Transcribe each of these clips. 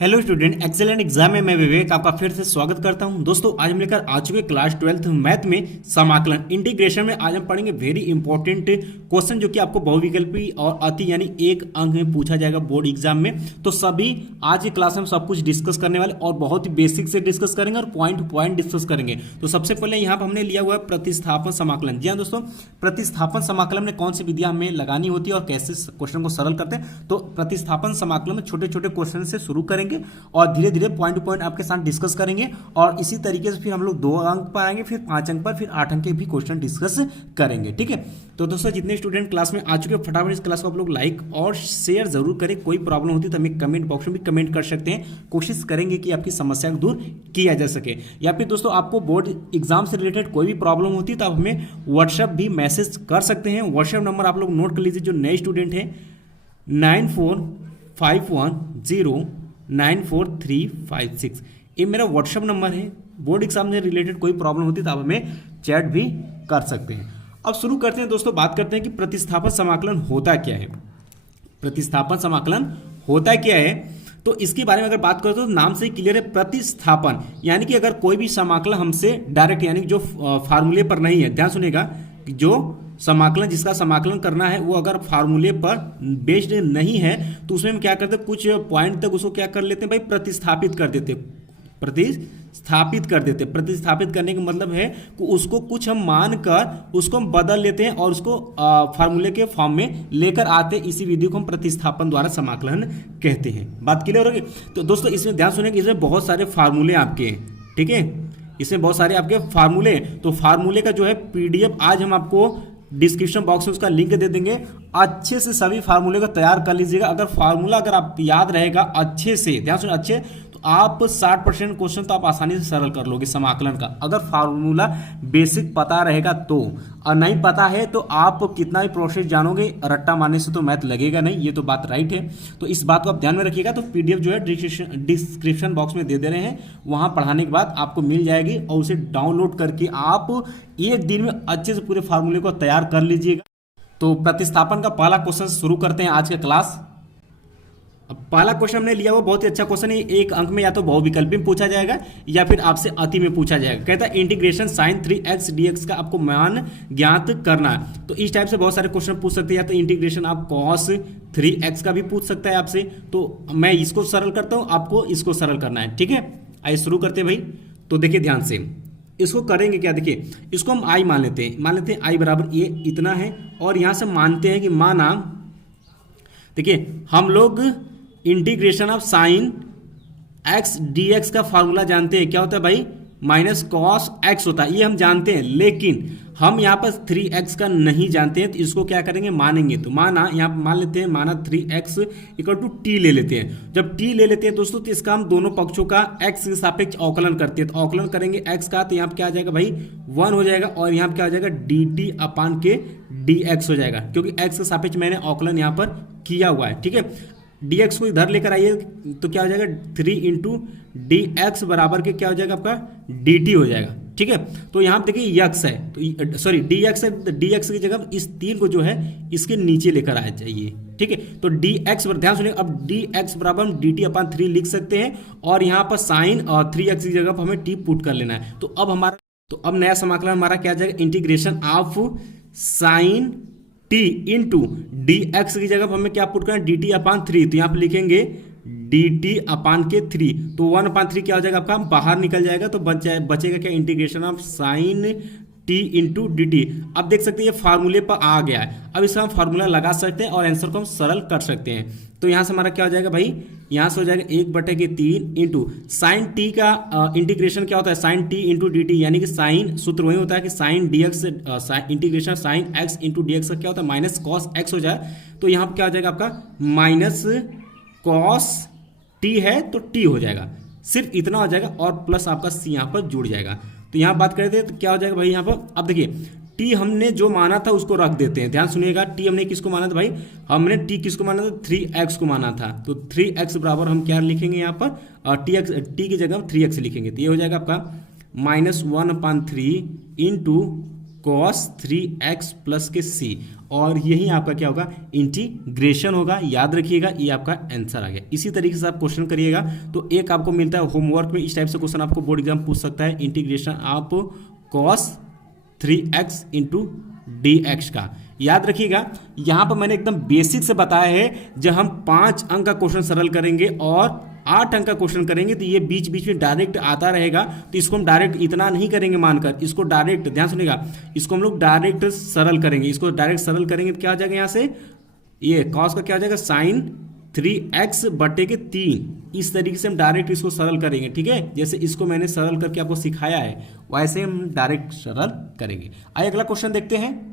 Hello student, excellent exam में मैं विवेक आपका फिर से स्वागत करता हूं। दोस्तों आज हम लेकर आ चुके क्लास 12th मैथ में समाकलन इंटीग्रेशन में। आज हम पढ़ेंगे वेरी इंपॉर्टेंट क्वेश्चन जो कि आपको बहुविकल्पी और अति यानी एक अंक में पूछा जाएगा बोर्ड एग्जाम में। तो सभी आज की क्लास में सब कुछ डिस्कस करने वाले और बहुत ही बेसिक से डिस्कस करेंगे और पॉइंट टू पॉइंट डिस्कस करेंगे। तो सबसे पहले यहाँ पर हमने लिया हुआ है प्रतिस्थापन समाकलन। जी हाँ दोस्तों, प्रतिस्थापन समाकलन में कौन सी विधियां हमें लगानी होती है और कैसे क्वेश्चन को सरल करते हैं। तो प्रतिस्थापन समाकलन में छोटे छोटे क्वेश्चन से शुरू करेंगे और धीरे धीरे पॉइंट टू पॉइंट आपके साथ डिस्कस करेंगे और इसी तरीके से फिर हम लोग 2 अंक पर आएंगे, फिर 5 अंक पर, फिर 8 अंक के भी क्वेश्चन डिस्कस करेंगे। ठीक है, तो दोस्तों जितने स्टूडेंट क्लास में आ चुके हैं फटाफट इस क्लास को आप लोग लाइक और शेयर जरूर करें। कोई प्रॉब्लम होती है तो हमें कमेंट बॉक्स में भी कमेंट कर सकते हैं, कोशिश करेंगे कि आपकी समस्या को दूर किया जा सके। या फिर दोस्तों आपको बोर्ड एग्जाम से रिलेटेड कोई भी प्रॉब्लम होती है तो आप हमें व्हाट्सएप भी मैसेज कर सकते हैं। व्हाट्सएप नंबर आप लोग नोट कर लीजिए, जो नए स्टूडेंट हैं 9451094356, ये मेरा व्हाट्सएप नंबर है। बोर्ड एग्जाम से रिलेटेड कोई प्रॉब्लम होती है तो आप हमें चैट भी कर सकते हैं। अब शुरू करते हैं दोस्तों, बात करते हैं कि प्रतिस्थापन समाकलन होता क्या है। प्रतिस्थापन समाकलन होता क्या है तो इसके बारे में अगर बात करें तो नाम से ही क्लियर है। प्रतिस्थापन यानी कि अगर कोई भी समाकलन हमसे डायरेक्ट यानी कि जो फार्मूले पर नहीं है, ध्यान सुनिएगा, कि जो समाकलन जिसका समाकलन करना है वो अगर फार्मूले पर बेस्ड नहीं है तो उसमें हम क्या करते हैं, कुछ पॉइंट तक उसको क्या कर लेते हैं भाई, प्रतिस्थापित कर देते हैं। प्रतिस्थापित करने का मतलब है कि उसको कुछ हम मानकर उसको हम बदल लेते हैं और उसको फार्मूले के फॉर्म में लेकर आते हैं। इसी विधि को हम प्रतिस्थापन द्वारा समाकलन कहते हैं। बात क्लियर होगी। तो दोस्तों इसमें ध्यान सुनिए कि इसमें बहुत सारे फार्मूले आपके हैं। ठीक है, इसमें बहुत सारे आपके फार्मूले, तो फार्मूले का जो है पीडीएफ आज हम आपको डिस्क्रिप्शन बॉक्स में उसका लिंक दे देंगे। अच्छे से सभी फार्मूले को तैयार कर लीजिएगा। अगर फार्मूला अगर आप याद रहेगा अच्छे से, ध्यान सुनिए अच्छे, तो आप 60% क्वेश्चन तो आप आसानी से सरल कर लोगे समाकलन का, अगर फार्मूला बेसिक पता रहेगा तो। और नहीं पता है तो आप कितना भी प्रोसेस जानोगे, रट्टा मारने से तो मैथ लगेगा नहीं, ये तो बात राइट है। तो इस बात को आप ध्यान में रखिएगा। तो पीडीएफ जो है डिस्क्रिप्शन बॉक्स में दे रहे हैं, वहां पढ़ाने के बाद आपको मिल जाएगी और उसे डाउनलोड करके आप एक दिन में अच्छे से पूरे फार्मूले को तैयार कर लीजिएगा। तो प्रतिस्थापन का पहला क्वेश्चन शुरू करते हैं आज का क्लास। अब पहला क्वेश्चन हमने लिया वो बहुत ही अच्छा क्वेश्चन है। एक अंक में या तो बहुविकल्पी में पूछा जाएगा या फिर आपसे अति में पूछा जाएगा। कहता है इंटीग्रेशन साइन 3x dx का आपको मान ज्ञात करना है। तो इस टाइप से बहुत सारे क्वेश्चन पूछ सकते हैं। या तो इंटीग्रेशन आप cos 3x का भी पूछ सकता है आपसे। तो मैं इसको सरल करता हूं, आपको इसको सरल करना है। ठीक है, आइए शुरू करते हैं भाई। तो देखिए ध्यान से, इसको करेंगे क्या, देखिए इसको हम i मान लेते हैं i बराबर ये इतना है और यहां से मानते हैं कि माना, देखिए हम लोग integration of sine x dx का फार्मूला जानते हैं। क्या होता है भाई, माइनस कॉस x होता है, ये हम जानते हैं। लेकिन हम यहाँ पर 3x का नहीं जानते हैं तो इसको क्या करेंगे, मानेंगे। तो माना यहाँ पर मान लेते हैं, माना 3x इक्वल टू t ले लेते हैं। जब t ले लेते हैं दोस्तों तो इसका हम दोनों पक्षों का x के सापेक्ष अवकलन करते हैं। तो अवकलन करेंगे x का, तो यहाँ पर क्या आ जाएगा भाई 1 हो जाएगा और यहाँ पर क्या हो जाएगा dt अपान के dx हो जाएगा, क्योंकि x के सापेक्ष मैंने अवकलन यहाँ पर किया हुआ है। ठीक है, dx को इधर लेकर आइए तो क्या हो जाएगा 3 इंटू डी एक्स बराबर के क्या हो जाएगा आपका dt हो जाएगा। ठीक है, तो यहाँ पे देखिए यक्स है, तो सॉरी dx है, तो dx की जगह इस 3 को जो है इसके नीचे लेकर आया चाहिए। ठीक है, तो dx पर ध्यान सुनिए, अब dx बराबर हम dt अपान 3 लिख सकते हैं और यहाँ पर साइन और 3x की जगह पर हमें t पुट कर लेना है। तो अब नया समाकलन हमारा क्या आ जाएगा, integration of sine t into d x की जगह पर हमें क्या पुट करना है, dt अपान 3। तो यहाँ पे लिखेंगे dt अपान के 3, तो 1 अपान 3 क्या हो जाएगा आपका, बाहर निकल जाएगा। तो बचेगा क्या, integration of sine t into d T. अब देख सकते हैं ये फार्मूले पर आ गया है। अब इसका हम फार्मूला लगा सकते हैं और आंसर को हम सरल कर सकते हैं। तो यहाँ से हमारा क्या हो जाएगा भाई, यहाँ से हो जाएगा 1/3 इंटू साइन टी का इंटीग्रेशन क्या होता है, sine t into d t, यानी कि साइन सूत्र वही होता है कि sine d x, integration sine x into d x का क्या होता है माइनस कॉस एक्स हो जाए। तो यहाँ पर क्या हो जाएगा आपका माइनस कॉस टी है तो टी हो जाएगा, सिर्फ इतना हो जाएगा और प्लस आपका सी यहाँ पर जुड़ जाएगा। तो यहाँ बात करते हैं तो क्या हो जाएगा भाई, यहाँ पर अब देखिए टी हमने जो माना था उसको रख देते हैं। ध्यान सुनिएगा, टी हमने किसको माना था भाई, हमने टी किसको माना था, 3x को माना था। तो 3x बराबर हम क्या लिखेंगे यहाँ पर, टी की जगह हम 3x लिखेंगे। तो ये हो जाएगा आपका -1/3 इंटू कॉस 3x प्लस के c, और यही आपका क्या होगा, इंटीग्रेशन होगा। याद रखिएगा, ये आपका आंसर आ गया। इसी तरीके से आप क्वेश्चन करिएगा तो एक आपको मिलता है होमवर्क में, इस टाइप से क्वेश्चन आपको बोर्ड एग्जाम पूछ सकता है, इंटीग्रेशन आप कॉस 3x इंटू dx का। याद रखिएगा, यहाँ पर मैंने एकदम बेसिक से बताया है, जब हम 5 अंक का क्वेश्चन सरल करेंगे और 8 अंक का क्वेश्चन करेंगे तो ये बीच बीच में डायरेक्ट आता रहेगा, तो इसको हम डायरेक्ट इतना नहीं करेंगे मानकर, इसको डायरेक्ट, ध्यान सुनिएगा, इसको हम लोग डायरेक्ट सरल करेंगे। इसको डायरेक्ट सरल करेंगे तो क्या आ जाएगा, यहाँ से ये कॉस का क्या आ जाएगा, साइन 3x बटे के 3। इस तरीके से हम डायरेक्ट इसको सरल करेंगे, ठीक है। जैसे इसको मैंने सरल करके आपको सिखाया है, वैसे हम डायरेक्ट सरल करेंगे। आइए अगला क्वेश्चन देखते हैं।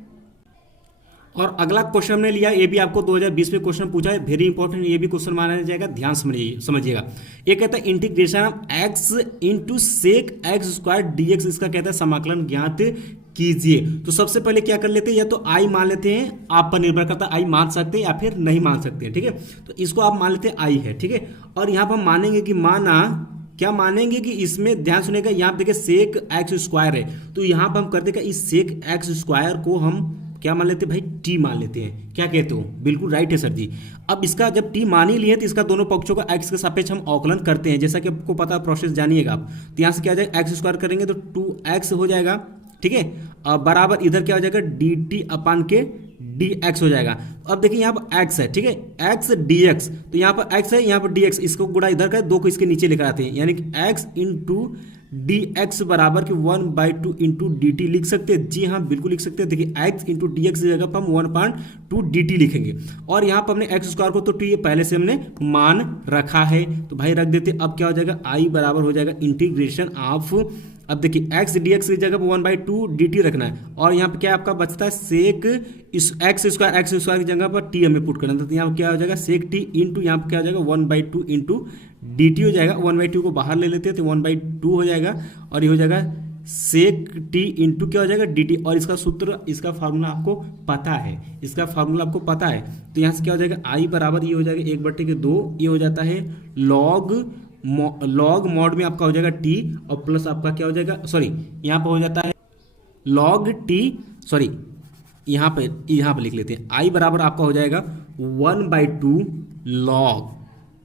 और अगला क्वेश्चन हमने लिया, ये भी आपको 2020 में क्वेश्चन पूछा है, वेरी इंपॉर्टेंट, ये भी क्वेश्चन माना जाएगा, ध्यान समझिएगा। ये कहता है integration of x into sec x square dx, इसका कहता है समाकलन ज्ञात कीजिए। तो सबसे पहले क्या कर लेते हैं, या तो i मान लेते हैं, आप पर निर्भर करता है, i मान सकते हैं या फिर नहीं मान सकते हैं, ठीक है। तो इसको आप मान लेते हैं i है, ठीक है। और यहाँ पर हम मानेंगे कि क्या मानेंगे कि इसमें ध्यान सुनेगा, यहाँ पे देखिए सेक एक्स स्क्वायर है, तो यहाँ पर हम कर देगा इस सेक एक्स स्क्वायर को हम क्या मान लेते हैं भाई, टी मान लेते हैं। क्या कहते हो, बिल्कुल राइट है सर जी। अब इसका जब टी मान ही लिए तो इसका दोनों पक्षों का एक्स के सापेक्ष हम अवकलन करते हैं, जैसा कि आपको पता है, प्रोसेस जानिएगा आप। तो यहाँ से क्या हो जाएगा, एक्स स्क्वायर करेंगे तो 2x हो जाएगा, ठीक है। बराबर इधर क्या हो जाएगा, dt अपान के dx हो जाएगा। अब देखिए यहाँ पर x है, ठीक है, x dx, तो यहाँ पर x है, यहाँ पर dx, इसको गुणा इधर का 2 को इसके नीचे लेकर आते हैं, यानी कि x इंटू dx बराबर के 1/2 इंटू dt लिख सकते हैं। जी हाँ, बिल्कुल लिख सकते हैं। देखिए x इंटू डी एक्स की जगह पर हम 1/2 dt लिखेंगे, और यहाँ पर हमने x स्क्वायर को तो t पहले से हमने मान रखा है, तो भाई रख देते। अब क्या हो जाएगा, i बराबर हो जाएगा इंटीग्रेशन ऑफ, अब देखिए x dx की जगह पर 1/2 dt रखना है, और यहाँ पे क्या आपका बचता है, सेक इस x स्क्वायर की जगह पर t हमें पुट करना था, तो यहाँ पर क्या हो जाएगा, सेक t इंटू यहाँ पर क्या हो जाएगा 1/2 इंटू dt हो जाएगा। 1/2 को बाहर ले लेते हैं तो 1/2 हो जाएगा, और ये हो जाएगा सेक t इंटू क्या हो जाएगा dt, और इसका सूत्र, इसका फार्मूला आपको पता है, इसका फार्मूला आपको पता है। तो यहाँ से क्या हो जाएगा, i बराबर ये हो जाएगा 1/2, ये हो जाता है लॉग मॉड में आपका हो जाएगा t, और प्लस आपका क्या हो जाएगा, सॉरी यहाँ पर हो जाता है लॉग t, सॉरी यहाँ पे लिख लेते हैं, i बराबर आपका हो जाएगा 1/2 लॉग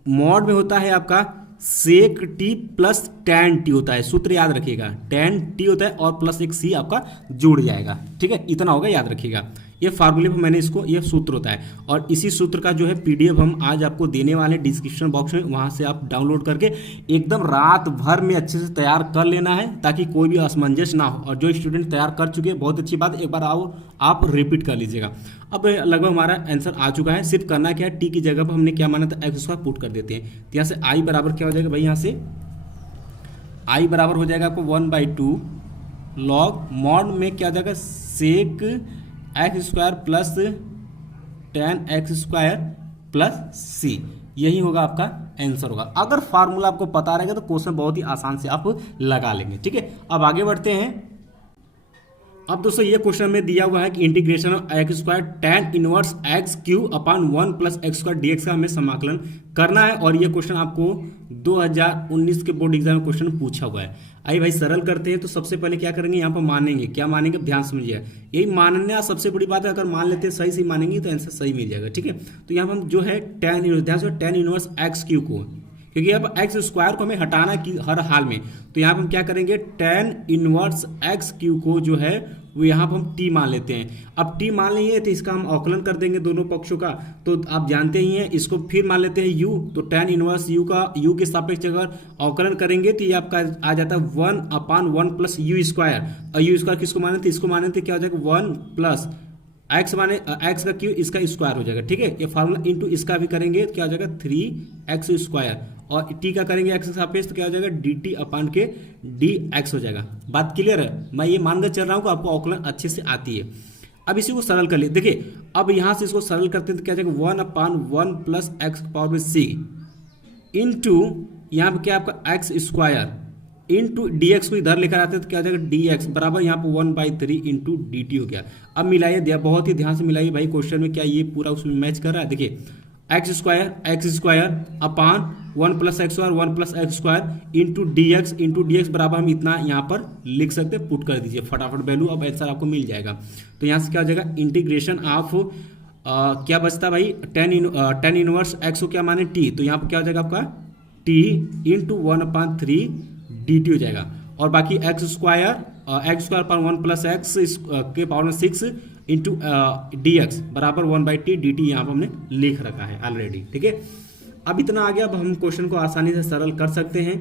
मॉड में होता है आपका सेक टी प्लस tan t होता है, सूत्र याद रखिएगा, tan t होता है और प्लस एक c आपका जुड़ जाएगा, ठीक है। इतना होगा, याद रखिएगा। ये फार्मूले पर मैंने इसको, ये सूत्र होता है, और इसी सूत्र का जो है पीडीएफ हम आज आपको देने वाले डिस्क्रिप्शन बॉक्स में, वहां से आप डाउनलोड करके एकदम रात भर में अच्छे से तैयार कर लेना है, ताकि कोई भी असमंजस ना हो। और जो स्टूडेंट तैयार कर चुके हैं, बहुत अच्छी बात, एक बार आओ आप रिपीट कर लीजिएगा। अब लगभग हमारा आंसर आ चुका है, सिर्फ करना क्या है, टी की जगह पर हमने क्या माना था, एक्स स्क्वायर पुट कर देते हैं। तो यहाँ से आई बराबर क्या हो जाएगा भाई, यहाँ से आई बराबर हो जाएगा आपको 1/2 लॉग मॉड में क्या हो जाएगा, sec x square plus tan x square plus c, यही होगा आपका आंसर होगा। अगर फार्मूला आपको पता रहेगा तो क्वेश्चन बहुत ही आसान से आप लगा लेंगे, ठीक है। अब आगे बढ़ते हैं। अब दोस्तों ये क्वेश्चन में दिया हुआ है कि integration of x square tan inverse x Q upon 1 plus x square dx का हमें समाकलन करना है, और ये क्वेश्चन आपको 2019 के बोर्ड एग्जाम में क्वेश्चन पूछा हुआ है। आइए भाई सरल करते हैं। तो सबसे पहले क्या करेंगे, यहाँ पर मानेंगे, क्या मानेंगे, ध्यान समझिए, यही मानना सबसे बड़ी बात है। अगर मान लेते हैं सही से मानेंगे तो आंसर सही मिल जाएगा, ठीक है। तो यहाँ पर हम जो है tan इनवर्स एक्स क्यू को, क्योंकि यहाँ पर एक्स स्क्वायर को हमें हटाना की हर हाल में, तो यहाँ पर हम क्या करेंगे, tan इनवर्स एक्स क्यू को जो है वो यहाँ पर हम t मान लेते हैं। अब t मान लेंगे तो इसका हम अवकलन कर देंगे दोनों पक्षों का, तो आप जानते ही हैं। इसको फिर मान लेते हैं u, तो tan इनवर्स u का u के सापेक्ष अगर अवकलन करेंगे तो ये आपका आ जाता है 1/1 प्लस यू स्क्वायर, और यू स्क्वायर किसको माने थे, इसको माने थे, क्या हो जाएगा 1 प्लस एक्स माने एक्स का क्यू, इसका स्क्वायर हो जाएगा, ठीक है। ये फार्मूला इंटू इसका भी करेंगे तो क्या हो जाएगा 3x स्क्वायर, और टी का करेंगे एक्स के सापेक्ष तो क्या हो जाएगा dt अपान के dx हो जाएगा। बात क्लियर है, मैं ये मानकर चल रहा हूँ कि आपको अवकलन अच्छे से आती है। अब इसी को सरल कर लिए, देखिए अब यहाँ से इसको सरल करते हैं तो क्या हो जाएगा 1/1 प्लस एक्स पावर में c इंटू यहाँ पे क्या आपका एक्स स्क्वायर इंटू dx को इधर लेकर आते हैं तो क्या हो जाएगा dx बराबर यहाँ पे 1/3 इंटू dt हो गया। अब मिलाइए, बहुत ही ध्यान से मिलाइए भाई, क्वेश्चन में क्या ये पूरा उसमें मैच कर रहा है। देखिए x square upon 1 plus x square 1 plus x square into d x बराबर हम इतना यहाँ पर लिख सकते हैं। पुट कर दीजिए फटाफट वैल्यू, अब आंसर आपको मिल जाएगा। तो यहाँ से क्या हो जाएगा, इंटीग्रेशन ऑफ क्या बचता भाई, टेन इनवर्स एक्स को क्या माने टी, तो यहाँ पर क्या हो जाएगा आपका टी इंटू 1/3 डी टी हो जाएगा। और बाकी एक्स स्क्वायर पर 1 प्लस एक्स के पावर में 6 इंटू डी एक्स बराबर 1/t डी टी यहाँ पर हमने लिख रखा है ऑलरेडी। ठीक है, अब इतना आ गया, अब हम क्वेश्चन को आसानी से सरल कर सकते हैं।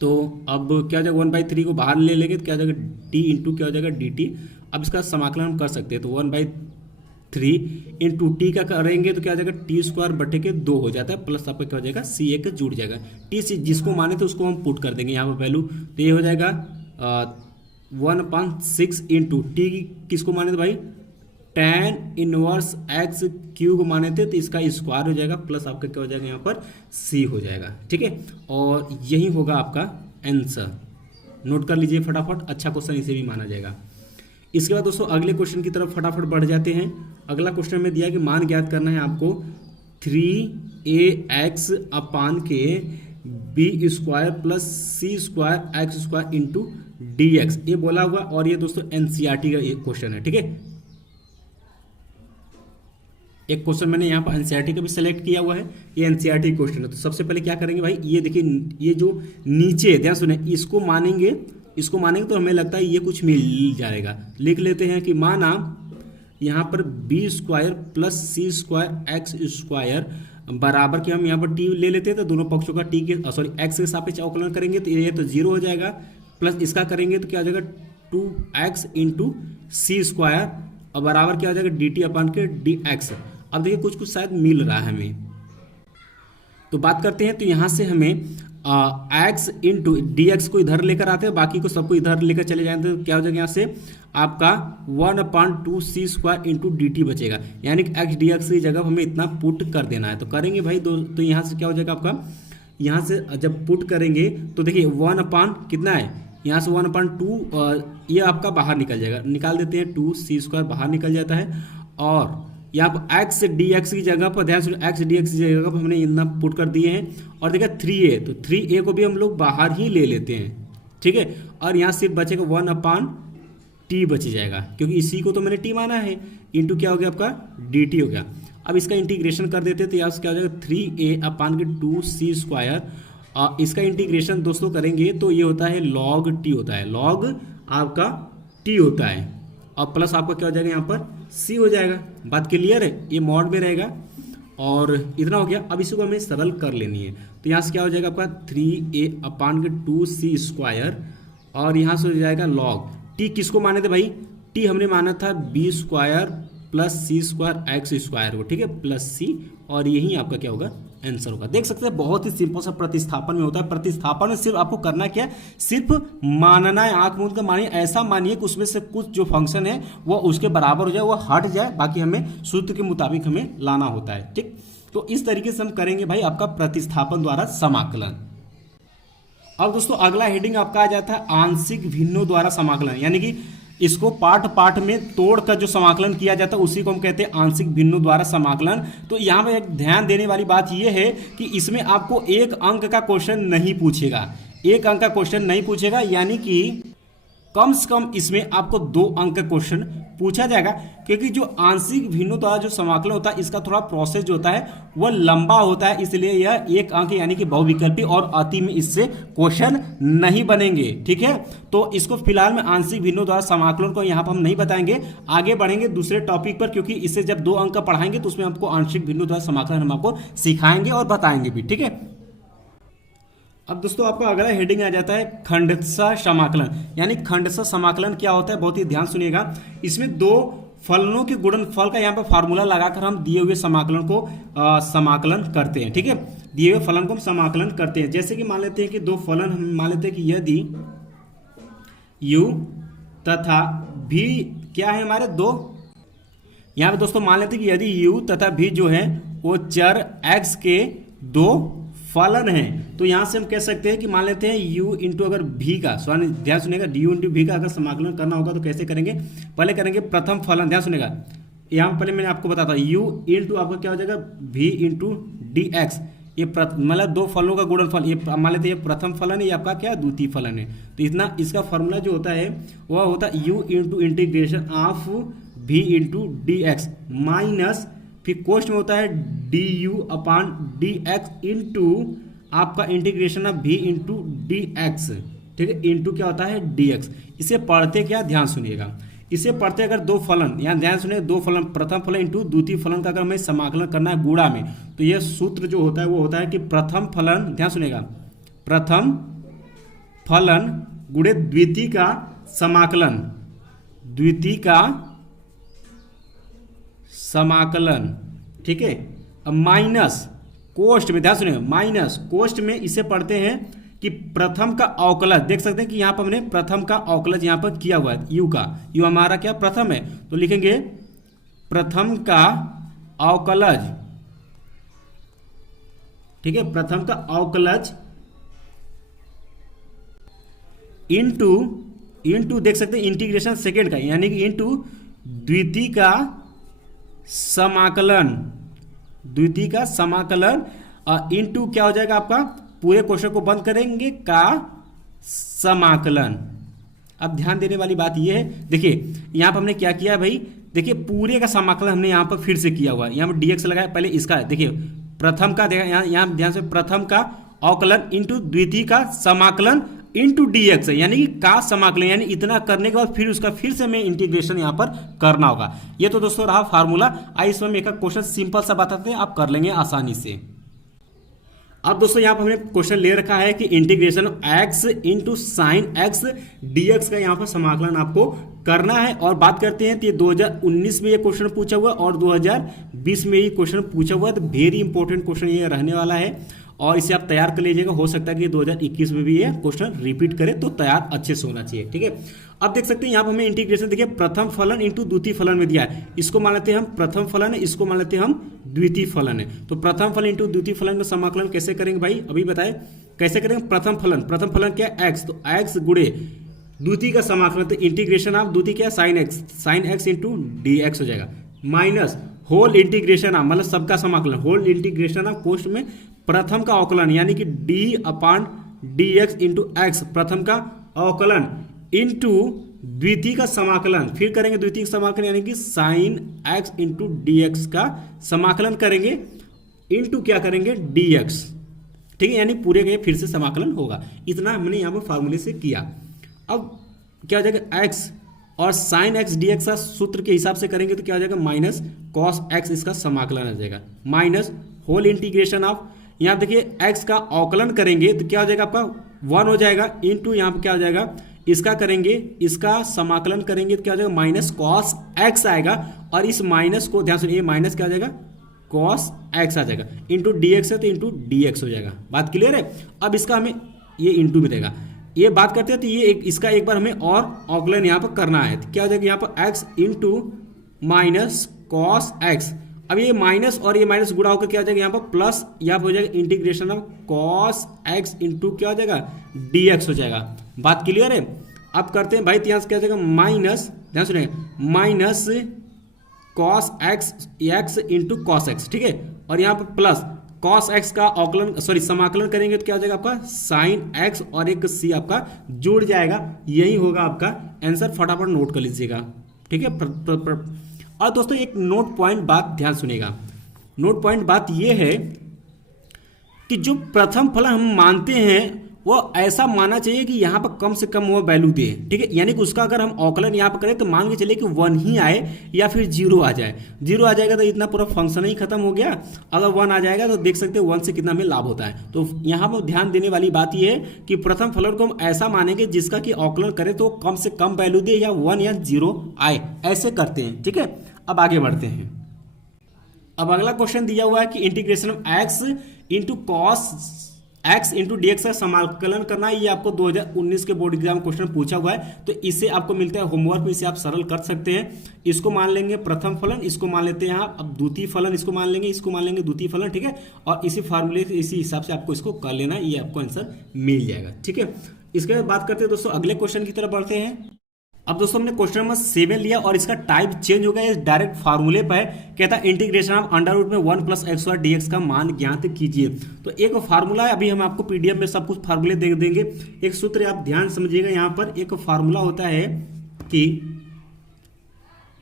तो अब क्या हो जाएगा, 1/3 को बाहर ले लेंगे तो क्या हो जाएगा टी इंटू क्या हो जाएगा डी टी। अब इसका समाकलन हम कर सकते हैं, तो 1/3 इंटू टी का करेंगे तो क्या हो जाएगा टी स्क्वायर बटे के 2 हो जाता है, प्लस आपका क्या हो जाएगा सी एक जुड़ जाएगा। टी सी जिसको माने तो उसको हम पुट कर देंगे यहाँ पर वैल्यू, तो ये हो जाएगा 1/6 इंटू टी किसको माने थे भाई, tan इनवर्स एक्स क्यू को माने थे, तो इसका स्क्वायर हो जाएगा प्लस आपका क्या हो जाएगा यहाँ पर सी हो जाएगा। ठीक है, और यही होगा आपका आंसर, नोट कर लीजिए फटाफट, अच्छा क्वेश्चन इसे भी माना जाएगा। इसके बाद दोस्तों अगले क्वेश्चन की तरफ फटाफट बढ़ जाते हैं। अगला क्वेश्चन में दिया कि मान ज्ञात करना है आपको 3ax अपान के b square plus c square x square into d x, ये बोला हुआ, और ये दोस्तों एनसीईआरटी का एक क्वेश्चन है। ठीक है, एक क्वेश्चन मैंने यहाँ पर एनसीईआरटी का भी सिलेक्ट किया हुआ है, ये एनसीईआरटी क्वेश्चन है। तो सबसे पहले क्या करेंगे भाई, ये देखिए ये जो नीचे ध्यान सुने, इसको मानेंगे तो हमें लगता है ये कुछ मिल जाएगा। लिख लेते हैं कि माना यहाँ पर B square plus c square x square बराबर के हम यहाँ पर टी ले लेते हैं, तो दोनों पक्षों का टी के एक्स के सापेक्ष अवकलन करेंगे तो ये तो 0 हो जाएगा, प्लस इसका करेंगे तो क्या हो जाएगा 2x इंटू सी स्क्वायर और बराबर क्या हो जाएगा डी टी अपान के डी एक्स। अब देखिए कुछ शायद मिल रहा है हमें, तो बात करते हैं। तो यहाँ से हमें एक्स इंटू डी एक्स को इधर लेकर आते हैं, बाकी को सबको इधर लेकर चले जाएंगे, तो क्या हो जाएगा यहाँ से आपका 1/2 सी स्क्वायर इंटू डी टी बचेगा, यानी कि एक्स डी एक्स की जगह हमें इतना पुट कर देना है। तो करेंगे भाई तो यहाँ से क्या हो जाएगा आपका, यहाँ से जब पुट करेंगे तो देखिए 1 कितना है, यहाँ से 1/2 ये आपका बाहर निकल जाएगा, निकाल देते हैं 2 सी स्क्वायर बाहर निकल जाता है, और यहाँ पर एक्स डी एक्स की जगह पर ध्यान सुनिए, एक्स डी एक्स की जगह पर हमने इतना पुट कर दिए हैं। और देखिए 3a, तो 3a को भी हम लोग बाहर ही ले लेते हैं। ठीक है, और यहाँ सिर्फ बचेगा 1/t बच जाएगा, क्योंकि इसी को तो मैंने t माना है, इंटू क्या हो गया आपका dt हो गया। अब इसका इंटीग्रेशन कर देते हैं, तो यहाँ से क्या हो जाएगा 3a अपान के 2c स्क्वायर, इसका इंटीग्रेशन दोस्तों करेंगे तो ये होता है log t होता है, log आपका t होता है, और प्लस आपका क्या हो जाएगा यहाँ पर c हो जाएगा। बात क्लियर है, ये मॉड में रहेगा, और इतना हो गया। अब इसी को हमें सरल कर लेनी है, तो यहाँ से क्या हो जाएगा आपका 3a अपान के 2c स्क्वायर, और यहाँ से हो जाएगा log t किसको माने थे भाई, t हमने माना था b square plus c square x square को, ठीक है, प्लस सी, और यही आपका क्या होगा आंसर होगा। देख सकते हैं बहुत ही सिंपल सा प्रतिस्थापन में होता है। प्रतिस्थापन में सिर्फ आपको करना क्या है, सिर्फ मानना है, आंख मूंद कर मानिए, ऐसा मानिए कि उसमें से कुछ जो फंक्शन है वो उसके बराबर हो जाए, वो हट जाए, बाकी हमें सूत्र के मुताबिक हमें लाना होता है। ठीक, तो इस तरीके से हम करेंगे भाई आपका प्रतिस्थापन द्वारा समाकलन। अब दोस्तों अगला हेडिंग आपका आ जाता है आंशिक भिन्नों द्वारा समाकलन, यानी कि इसको पार्ट में तोड़कर जो समाकलन किया जाता है उसी को हम कहते हैं आंशिक भिन्नों द्वारा समाकलन। तो यहाँ पे एक ध्यान देने वाली बात यह है कि इसमें आपको एक अंक का क्वेश्चन नहीं पूछेगा, एक अंक का क्वेश्चन नहीं पूछेगा, यानी कि कम से कम इसमें आपको 2 अंक का क्वेश्चन पूछा जाएगा, क्योंकि जो आंशिक भिन्नों द्वारा जो समाकलन होता है इसका थोड़ा प्रोसेस जो होता है वह लंबा होता है, इसलिए यह 1 अंक यानी कि बहुविकल्पी और अति में इससे क्वेश्चन नहीं बनेंगे। ठीक है, तो इसको फिलहाल में आंशिक भिन्नों द्वारा समाकलन को यहाँ पर हम नहीं बताएंगे, आगे बढ़ेंगे दूसरे टॉपिक पर, क्योंकि इससे जब 2 अंक का पढ़ाएंगे तो उसमें आपको आंशिक भिन्नों द्वारा समाकलन हम आपको सिखाएंगे और बताएंगे भी। ठीक है, अब दोस्तों आपका अगला हेडिंग आ जाता है खंडशः समाकलन, यानी खंडशः समाकलन क्या होता है, बहुत ही ध्यान सुनिएगा। इसमें 2 फलनों के गुणनफल का यहाँ पर फार्मूला लगाकर हम दिए हुए समाकलन को समाकलन करते हैं। ठीक है, दिए हुए फलन को हम समाकलन करते हैं। जैसे कि मान लेते हैं कि 2 फलन हम मान लेते हैं कि यदि u तथा v क्या है हमारे 2, यहाँ पे दोस्तों मान लेते हैं कि यदि u तथा v जो है वो चर x के 2 फलन है, तो यहां से हम कह सकते हैं कि मान लेते हैं u इंटू अगर v का, ध्यान सुनेगा, du इंटू v का अगर समाकलन करना होगा तो कैसे करेंगे, पहले करेंगे प्रथम फलन, ध्यान सुनेगा, यहाँ पहले मैंने आपको बताता u इंटू आपका क्या हो जाएगा v इंटू डी एक्स। ये मतलब दो फलों का गुणनफल, ये मान लेते हैं ये प्रथम फलन है, ये आपका क्या द्वितीय फलन है। तो इतना इसका फॉर्मूला जो होता है वह होता है u into integration of v into d x minus फिर कोष्ट में होता है d u upon d x into आपका integration of v into d x, ठीक है, इंटू क्या होता है डी एक्स। इसे पढ़ते क्या, ध्यान सुनिएगा, इसे पढ़ते अगर दो फलन, यहाँ ध्यान सुनिए, दो फलन प्रथम फलन इंटू द्वितीय फलन का अगर हमें समाकलन करना है गुणा में, तो यह सूत्र जो होता है वो होता है कि प्रथम फलन, ध्यान सुनिएगा, प्रथम फलन गुणे द्वितीय का समाकलन, द्वितीय का समाकलन, ठीक है। अब माइनस कोष्ट में, ध्यान सुनिए, माइनस कोष्ट में इसे पढ़ते हैं कि प्रथम का अवकलज, देख सकते हैं कि यहाँ पर हमने प्रथम का अवकलज यहाँ पर किया हुआ है u का, u हमारा क्या प्रथम है, तो लिखेंगे प्रथम का अवकलज, ठीक है, प्रथम का अवकलज इंटू देख सकते हैं इंटीग्रेशन सेकेंड का, यानी कि इंटू द्वितीय का समाकलन, द्वितीय का समाकलन इंटू क्या हो जाएगा आपका, पूरे क्वेश्चन को बंद करेंगे का समाकलन। अब ध्यान देने वाली बात यह है, देखिए यहाँ पर हमने क्या किया है भाई, देखिए पूरे का समाकलन हमने यहाँ पर फिर से किया हुआ है, यहाँ पर डीएक्स लगाया, पहले इसका देखिए प्रथम का, यहाँ ध्यान से, प्रथम का अवकलन इंटू द्वितीय का समाकलन इंटू डीएक्स है, यानी कि का समाकलन, यानी इतना करने के बाद फिर उसका फिर से हमें इंटीग्रेशन यहाँ पर करना होगा। ये तो दोस्तों रहा फार्मूला। आइए इसमें एक क्वेश्चन सिंपल सा बताते हैं, आप कर लेंगे आसानी से। अब दोस्तों यहाँ पर हमने क्वेश्चन ले रखा है कि integration x into sine x dx का यहाँ पर समाकलन आपको करना है। और बात करते हैं तो ये 2019 में ये क्वेश्चन पूछा हुआ और 2020 में ये क्वेश्चन पूछा हुआ है, तो वेरी इंपॉर्टेंट क्वेश्चन ये रहने वाला है और इसे आप तैयार कर लीजिएगा। हो सकता है कि 2021 में भी ये क्वेश्चन रिपीट करे, तो तैयार अच्छे से होना चाहिए, ठीक है। अब देख सकते हैं यहाँ पर हमें इंटीग्रेशन, देखिए प्रथम फलन इंटू द्वितीय फलन में दिया है, इसको मान लेते हैं हम प्रथम फलन है, इसको मान लेते हैं हम द्वितीय फलन है। तो प्रथम फलन इंटू द्वितीय फलन का समाकलन कैसे करेंगे भाई, अभी बताए कैसे करेंगे। प्रथम फलन क्या है x, तो x गुणे द्वितीय का समाकलन, तो इंटीग्रेशन ऑफ द्वितीय क्या है sign x into d x हो जाएगा, माइनस होल इंटीग्रेशन ऑफ, मतलब सबका समाकलन, होल इंटीग्रेशन ऑफ पोस्ट में प्रथम का अवकलन, यानी कि d upon d x into x, प्रथम का अवकलन इंटू द्वितीय का समाकलन, फिर करेंगे द्वितीय का समाकलन यानी कि sign x into d x का समाकलन करेंगे, इंटू क्या करेंगे डी एक्स, ठीक है, यानी पूरे का फिर से समाकलन होगा। इतना हमने यहाँ पर फार्मूले से किया। अब क्या हो जाएगा x और साइन एक्स डी एक्स का सूत्र के हिसाब से करेंगे तो क्या हो जाएगा माइनस कॉस एक्स, इसका समाकलन आ जाएगा, माइनस होल इंटीग्रेशन ऑफ, यहाँ देखिए x का अवकलन करेंगे तो क्या हो जाएगा आपका 1 हो जाएगा, इंटू यहाँ पर क्या हो जाएगा इसका करेंगे, इसका समाकलन करेंगे तो क्या हो जाएगा माइनस कॉस एक्स आएगा, और इस माइनस को ध्यान सुनिए, माइनस क्या हो जाएगा कॉस एक्स आ जाएगा, इंटू डी एक्स है तो इंटू डी एक्स हो जाएगा। बात क्लियर है। अब इसका हमें ये इंटू में देगा, ये बात करते हैं तो ये इसका एक बार हमें और अवकलन यहाँ पर करना है, तो क्या हो जाएगा यहाँ पर x into minus cos x. अब ये माइनस और ये माइनस गुणा होकर क्या हो जाएगा यहाँ पर प्लस, यहाँ पर हो जाएगा integration of cos x into क्या हो जाएगा डी एक्स हो जाएगा। बात क्लियर है। अब करते हैं भाई, तो यहाँ से क्या हो जाएगा माइनस, ध्यान सुनिए, minus cos x into cos x, ठीक है, और यहाँ पर प्लस कॉस एक्स का अवकलन समाकलन करेंगे तो क्या हो जाएगा आपका साइन एक्स और एक सी आपका जुड़ जाएगा। यही होगा आपका आंसर, फटाफट नोट कर लीजिएगा, ठीक है। और दोस्तों एक नोट पॉइंट बात ध्यान सुनिएगा, नोट पॉइंट बात ये है कि जो प्रथम फलन हम मानते हैं वो ऐसा मानना चाहिए कि यहाँ पर कम से कम वो वैल्यू दे, ठीक है, यानी कि उसका अगर हम अवकलन यहाँ पर करें तो मान के चलिए कि 1 ही आए या फिर 0 आ जाए, 0 आ जाएगा तो इतना पूरा फंक्शन ही खत्म हो गया। अगर 1 आ जाएगा तो देख सकते हैं 1 से कितना हमें लाभ होता है। तो यहाँ पर ध्यान देने वाली बात यह है कि प्रथम फलन को हम ऐसा मानेंगे जिसका कि अवकलन करें तो कम से कम वैल्यू दे, या 1 या 0 आए, ऐसे करते हैं, ठीक है। अब आगे बढ़ते हैं। अब अगला क्वेश्चन दिया हुआ है कि integration of x into cos x into d x का समाकलन करना है। ये आपको 2019 के बोर्ड एग्जाम क्वेश्चन पूछा हुआ है, तो इससे आपको मिलता है होमवर्क में, इसे आप सरल कर सकते हैं। इसको मान लेंगे प्रथम फलन, इसको मान लेते हैं आप, अब द्वितीय फलन इसको मान लेंगे, इसको मान लेंगे द्वितीय फलन, ठीक है, और इसी फार्मूले इसी हिसाब से आपको इसको कर लेना है, ये आपको आंसर मिल जाएगा, ठीक है। इसके बाद बात करते हैं दोस्तों अगले क्वेश्चन की तरफ बढ़ते हैं। अब दोस्तों हमने क्वेश्चन नंबर 7 लिया और इसका टाइप चेंज हो गया, ये डायरेक्ट फार्मूले पर है। कहता है इंटीग्रेशन ऑफ अंडर रूट में 1 + x² dx का मान ज्ञात कीजिए। तो एक फार्मूला है, अभी हम आपको पीडीएफ में सब कुछ फार्मूले दे देंगे। एक सूत्र आप ध्यान समझिएगा, यहाँ पर एक फार्मूला होता है कि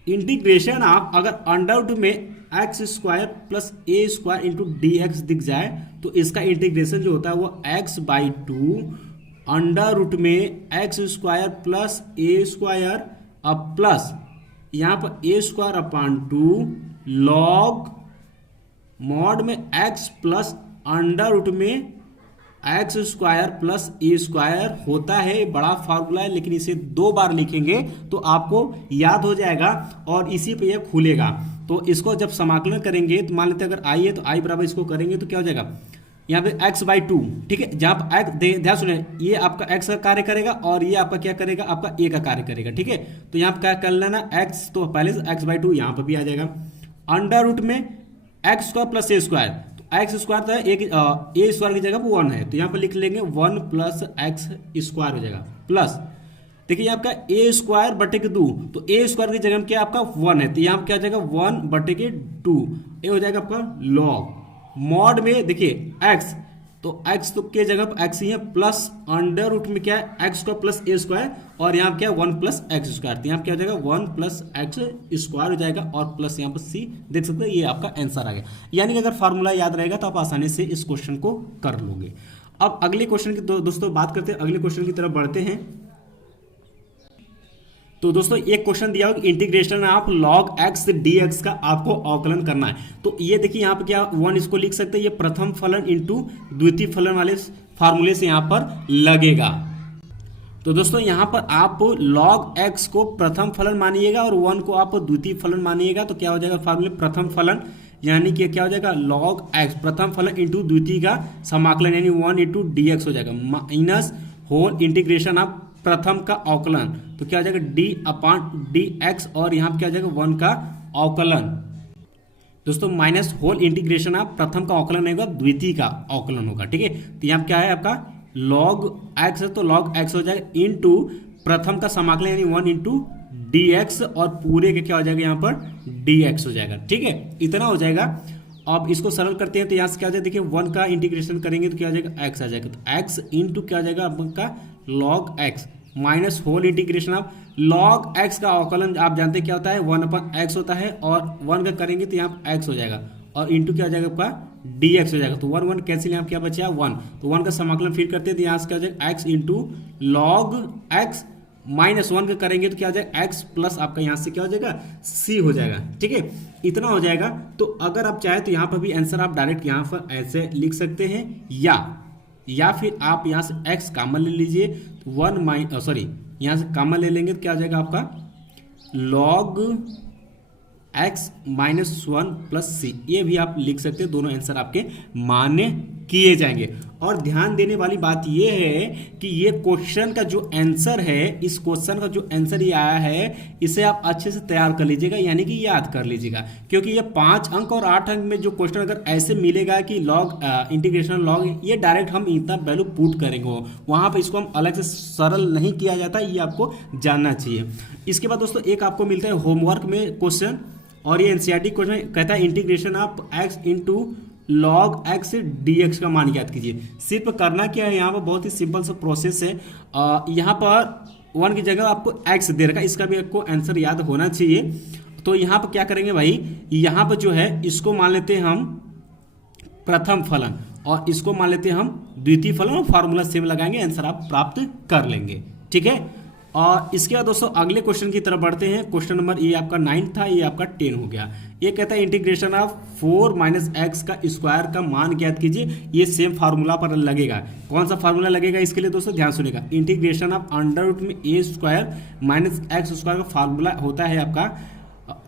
इंटीग्रेशन ऑफ, अगर अंडर रूट में x² + a² इंटू dx दिख जाए तो इसका इंटीग्रेशन जो होता है वो x/2 अंडर रूट में x² + a² अब प्लस यहाँ पर a²/2 लॉग मॉड में x प्लस अंडर रूट में x² + a² होता है। बड़ा फार्मूला है, लेकिन इसे 2 बार लिखेंगे तो आपको याद हो जाएगा और इसी पे यह खुलेगा। तो इसको जब समाकलन करेंगे तो मान लेते हैं अगर i है तो i बराबर इसको करेंगे तो क्या हो जाएगा, यहाँ पे x/2, ठीक है। जहाँ पर x ध्यान सुने, ये आपका x का कार्य करेगा और ये आपका क्या करेगा, आपका a का कार्य करेगा, ठीक है। तो यहाँ पर क्या कर लेना, x तो पहले से x/2 यहाँ पर भी आ जाएगा। अंडर रूट में x² + a², तो x² तो है, एक a² की जगह 1 है तो यहाँ पर लिख लेंगे 1 + x² हो जाएगा, प्लस देखिए आपका a²/2, तो a² की जगह क्या आपका 1 है तो यहाँ पर क्या हो जाएगा 1/2, ये हो जाएगा आपका लॉग मॉड में देखिए x, तो x तो के जगह पर x ही है, प्लस अंडर रूट में क्या है x² + a² और यहाँ क्या 1 + x², तो यहाँ क्या हो जाएगा 1 + x² हो जाएगा और प्लस यहाँ पर c, देख सकते हैं ये आपका आंसर आ गया। यानी कि अगर फार्मूला याद रहेगा तो आप आसानी से इस क्वेश्चन को कर लोगे। अब अगले क्वेश्चन की दोस्तों बात करते हैं, अगले क्वेश्चन की तरफ बढ़ते हैं। तो दोस्तों एक क्वेश्चन दिया हो integration of log x dx का आपको अवकलन करना है। तो ये देखिए यहाँ पे क्या 1 इसको लिख सकते हैं, ये प्रथम फलन इंटू द्वितीय फलन वाले फार्मूले से यहाँ पर लगेगा। तो दोस्तों यहाँ पर आप log x को प्रथम फलन मानिएगा और 1 को आप द्वितीय फलन मानिएगा, तो क्या हो जाएगा फार्मूले प्रथम फलन, यानी कि क्या हो जाएगा log x प्रथम फलन इंटू द्वितीय का समाकलन यानी 1 × dx हो जाएगा, माइनस होल इंटीग्रेशन ऑफ प्रथम का अवकलन, तो क्या हो जाएगा d/dx और यहाँ पे क्या हो जाएगा 1 का अवकलन। दोस्तों माइनस होल इंटीग्रेशन ऑफ प्रथम का अवकलन नहीं होगा, द्वितीय का अवकलन होगा, ठीक है। तो यहाँ क्या है आपका log x है तो log x हो जाएगा इंटू प्रथम का समाकलन यानी 1 × dx और पूरे के क्या हो जाएगा यहाँ पर dx हो जाएगा, ठीक है। इतना हो जाएगा। अब इसको सरल करते हैं तो यहाँ से क्या हो जाएगा, देखिए 1 का इंटीग्रेशन करेंगे तो क्या हो जाएगा x आ जाएगा, तो x इंटू क्या हो जाएगा आपका log x minus whole integration of log x का अवकलन आप जानते हैं क्या होता है 1/x होता है और 1 का करेंगे तो यहाँ x हो जाएगा और इंटू क्या हो जाएगा आपका dx हो जाएगा, तो 1 1 कैंसिल, यहाँ क्या बचा 1, तो 1 का समाकलन फिर करते हैं तो यहाँ से क्या हो जाएगा x into log x minus 1 का करेंगे तो क्या हो जाएगा x प्लस आपका यहाँ से क्या हो जाएगा c हो जाएगा, ठीक है। इतना हो जाएगा। तो अगर आप चाहे तो यहाँ पर भी आंसर आप डायरेक्ट यहाँ पर ऐसे लिख सकते हैं या फिर आप यहाँ से x कॉमन ले लीजिए, 1 यहाँ से कॉमन ले लेंगे तो क्या हो जाएगा आपका log x minus 1 plus c, ये भी आप लिख सकते हैं, दोनों आंसर आपके मान्य किए जाएंगे। और ध्यान देने वाली बात ये है कि ये क्वेश्चन का जो आंसर है, इस क्वेश्चन का जो आंसर ये आया है इसे आप अच्छे से तैयार कर लीजिएगा, यानी कि याद कर लीजिएगा, क्योंकि ये 5 अंक और 8 अंक में जो क्वेश्चन अगर ऐसे मिलेगा कि लॉग इंटीग्रेशन लॉग, ये डायरेक्ट हम इतना वैल्यू पुट करेंगे, वहां पर इसको हम अलग से सरल नहीं किया जाता, ये आपको जानना चाहिए। इसके बाद दोस्तों एक आपको मिलता है होमवर्क में क्वेश्चन, और ये एनसीईआरटी क्वेश्चन कहता है integration of x into log x dx का मान ज्ञात कीजिए। सिर्फ करना क्या है, यहाँ पर बहुत ही सिंपल सा प्रोसेस है। यहाँ पर 1 की जगह आपको x दे रखा है, इसका भी आपको आंसर याद होना चाहिए। तो यहाँ पर क्या करेंगे भाई, यहाँ पर जो है इसको मान लेते हैं हम प्रथम फलन और इसको मान लेते हैं हम द्वितीय फलन और फार्मूला सेम लगाएंगे, आंसर आप प्राप्त कर लेंगे, ठीक है। और इसके बाद दोस्तों अगले क्वेश्चन की तरफ बढ़ते हैं। क्वेश्चन नंबर ये आपका 9 था, ये आपका 10 हो गया। ये कहता है इंटीग्रेशन ऑफ 4 - x का स्क्वायर का मान ज्ञात कीजिए। ये सेम फार्मूला पर लगेगा। कौन सा फार्मूला लगेगा इसके लिए दोस्तों ध्यान सुनिएगा। इंटीग्रेशन ऑफ अंडर रूट में a² - x² का फार्मूला होता है आपका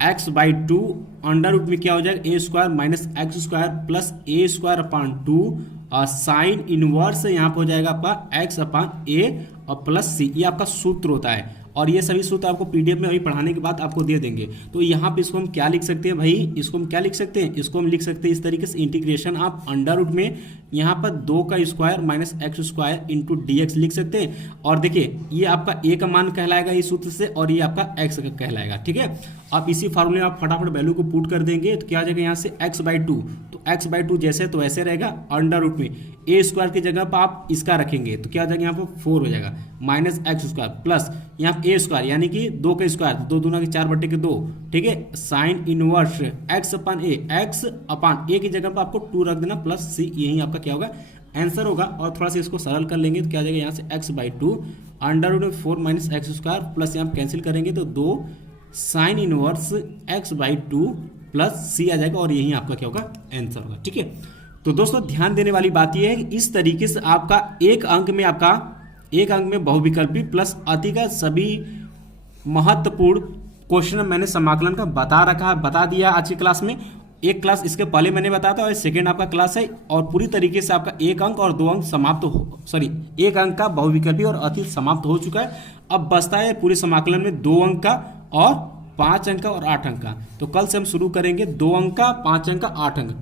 x/2 अंडर रूट में क्या हो जाएगा a² - x² plus a²/2 sine inverse यहाँ पर हो जाएगा आपका x/a और प्लस c, ये आपका सूत्र होता है। और ये सभी सूत्र आपको पीडीएफ में अभी पढ़ाने के बाद आपको दे देंगे। तो यहाँ पे इसको हम क्या लिख सकते हैं भाई, इसको हम क्या लिख सकते हैं, इसको हम लिख सकते हैं इस तरीके से इंटीग्रेशन ऑफ अंडर रूट में यहाँ पर 2 का square minus x square into dx लिख सकते हैं। और देखिए ये आपका a का मान कहलाएगा इस सूत्र से, और ये आपका x का कहलाएगा, ठीक है। आप इसी फार्मूले में आप फटाफट वैल्यू को पुट कर देंगे तो क्या आ जाएगा यहाँ से x/2, तो x/2 जैसे तो वैसे रहेगा, अंडर रूट में a स्क्वायर की जगह पर आप इसका रखेंगे तो क्या आ जाएगा यहाँ पर 4 हो जाएगा, माइनस एक्स स्क्वायर प्लस यहाँ a स्क्वायर यानी कि 2 का स्क्वायर, 2 दूना के 4/2, ठीक है, sine inverse x upon a की जगह पर आपको 2 रख देना प्लस c, यही आपका क्या होगा आंसर होगा। और थोड़ा सा इसको सरल कर लेंगे तो क्या आ जाएगा यहाँ से x/2 अंडर रूट में 4 माइनस एक्स स्क्वायर प्लस यहाँ कैंसिल करेंगे तो 2 sine inverse x/2 plus c आ जाएगा, और यही आपका क्या होगा आंसर होगा, ठीक है। तो दोस्तों ध्यान देने वाली बात यह है कि इस तरीके से आपका एक अंक में बहुविकल्पी प्लस अति का सभी महत्वपूर्ण क्वेश्चन मैंने समाकलन का बता दिया आज की क्लास में। एक क्लास इसके पहले मैंने बताया था और सेकेंड आपका क्लास है, और पूरी तरीके से आपका एक अंक और 2 अंक एक अंक का बहुविकल्पी और अति समाप्त हो चुका है। अब बचता है पूरे समाकलन में 2 अंक का और 5 अंक का और 8 अंक का। तो कल से हम शुरू करेंगे 2 अंक का, 5 अंक का, 8 अंक।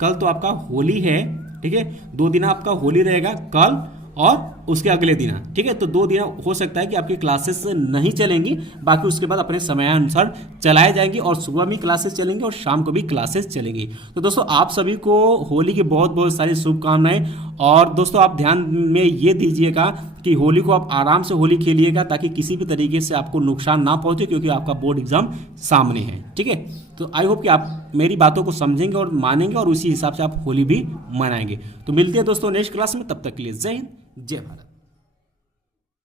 कल तो आपका होली है, ठीक है, 2 दिन आपका होली रहेगा, कल और उसके अगले दिन, ठीक है। तो 2 दिन हो सकता है कि आपकी क्लासेस नहीं चलेंगी, बाकी उसके बाद अपने समयानुसार चलाए जाएंगी, और सुबह भी क्लासेस चलेंगी और शाम को भी क्लासेस चलेंगी। तो दोस्तों आप सभी को होली की बहुत बहुत सारी शुभकामनाएं। और दोस्तों आप ध्यान में ये दीजिएगा कि होली को आप आराम से होली खेलिएगा, ताकि किसी भी तरीके से आपको नुकसान ना पहुंचे, क्योंकि आपका बोर्ड एग्जाम सामने है, ठीक है। तो आई होप कि आप मेरी बातों को समझेंगे और मानेंगे, और उसी हिसाब से आप होली भी मनाएंगे। तो मिलते हैं दोस्तों नेक्स्ट क्लास में, तब तक के लिए जय हिंद, जय भारत।